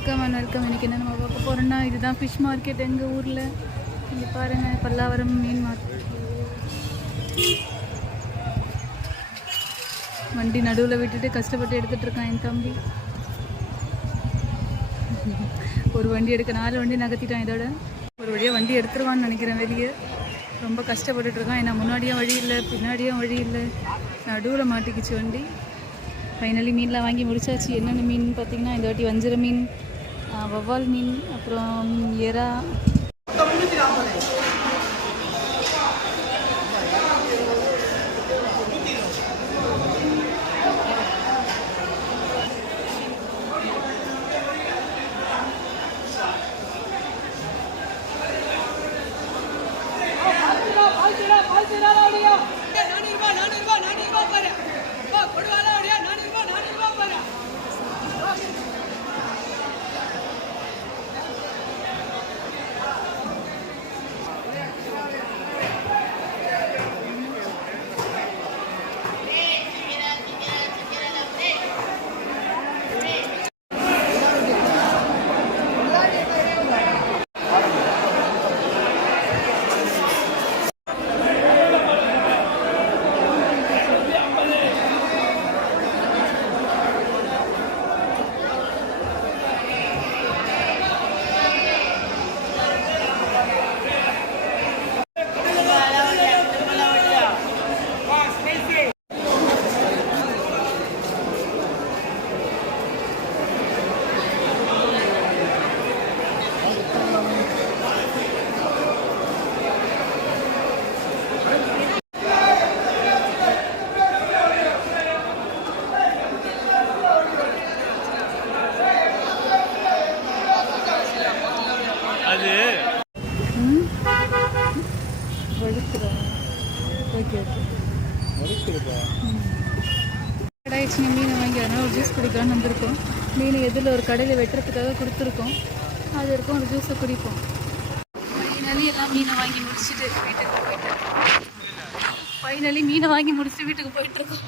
வணக்கம் இன்றைக்கி என்ன நம்ம பார்க்க போகிறோன்னா இதுதான் ஃபிஷ் மார்க்கெட் எங்கள் ஊரில். இங்கே பாருங்கள், பல்லாவரம் மீன் மார்க்கெட். வண்டி நடுவில் விட்டுட்டு கஷ்டப்பட்டு எடுத்துகிட்டு இருக்கான் என் தம்பி. ஒரு வண்டி எடுக்க 4 வண்டி நகர்த்திட்டான். இதோட ஒரு வழியாக வண்டி எடுத்துருவான்னு நினைக்கிறேன் வெளியே. ரொம்ப கஷ்டப்பட்டுட்ருக்கான். ஏன்னா முன்னாடியும் வழி இல்லை, பின்னாடியும் வழி இல்லை, நடுவில் மாட்டிக்கிச்சு வண்டி. ஃபைனலி மீன்லாம் வாங்கி முடிச்சாச்சு. என்னென்ன மீன் பார்த்தீங்கன்னா, இந்த வாட்டி வஞ்சர மீன், வவ்வால் மீன், அப்புறம் எறா. கடாயிடுச்சுங்க. மீனை வாங்கி அதனால் ஒரு ஜூஸ் குடிக்கலான்னு வந்திருக்கோம். மீன் எதில் ஒரு கடையில் வெட்டுறதுக்காக கொடுத்துருக்கோம். அது இருக்கும், ஒரு ஜூஸை குடிப்போம். ஃபைனலி எல்லாம் மீனை வாங்கி முடிச்சுட்டு வீட்டுக்கு போயிட்டு வீட்டுக்கு போயிட்டுருக்கோம்.